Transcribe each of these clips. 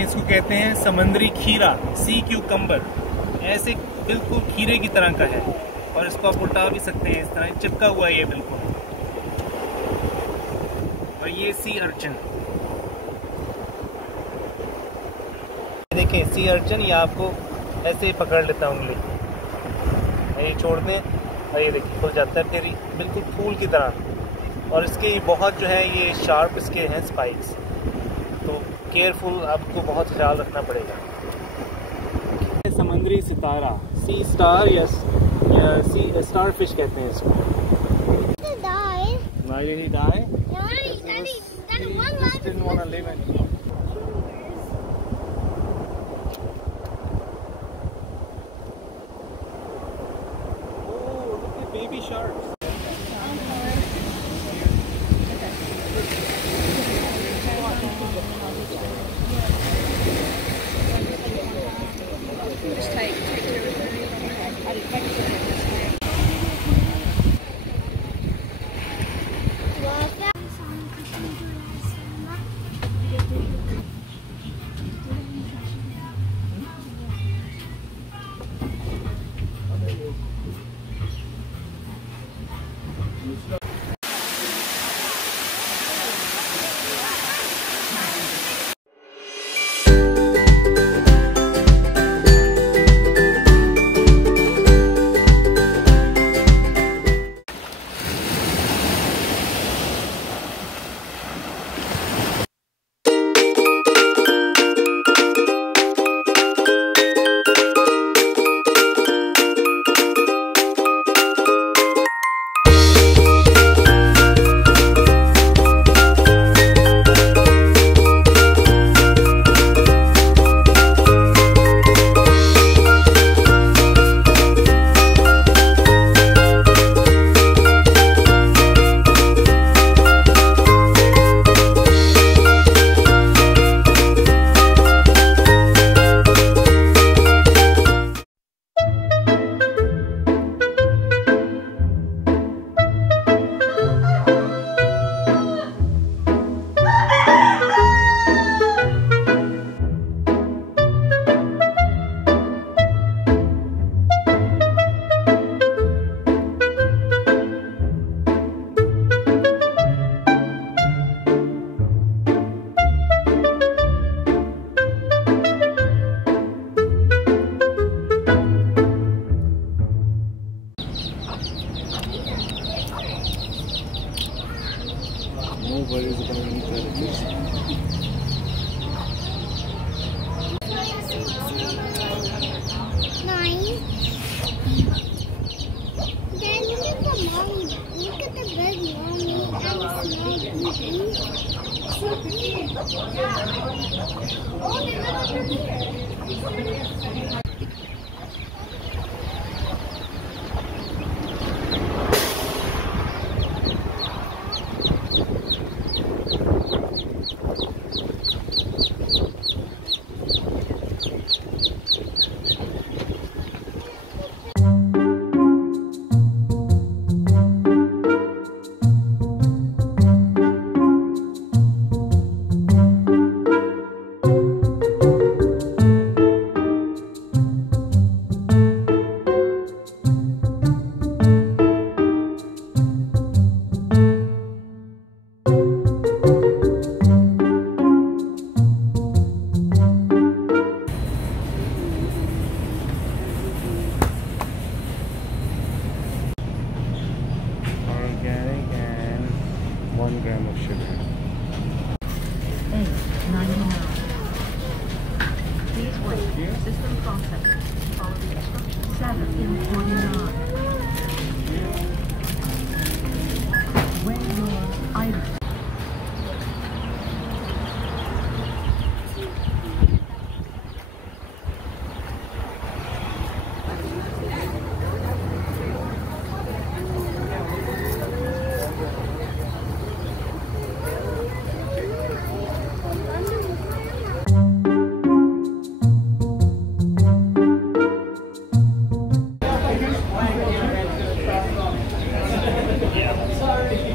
इसको कहते हैं समुद्री खीरा, सी क्यूकम्बर। ऐसे बिल्कुल खीरे की तरह का है और इसको आप उल्टा भी सकते हैं, इस तरह चिपका हुआ है ये बिल्कुल। और ये सी अर्चिन, देखें सी अर्चिन, ये आपको ऐसे ही पकड़ लेता है उंगली, ये छोड़ दें और ये देखिए खुल जाता है फिर बिल्कुल फूल की तरह। और इसके बहुत जो है ये शार्प इसके हैं स्पाइक्स, तो केयरफुल आपको बहुत ख्याल रखना पड़ेगा। समुद्री सितारा, सी स्टार या सी स्टार फिश कहते हैं इसको। Why did he die? He just didn't want to live anymore. Oh, look at baby sharks. Just take No worries about any predators. Nice. Then look at the mom. Look at the big mommy and small baby. Organic and 1 gram of sugar. $8.99. Please wait. System processing. Follow the instructions. $7.49. Weigh your items.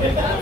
है।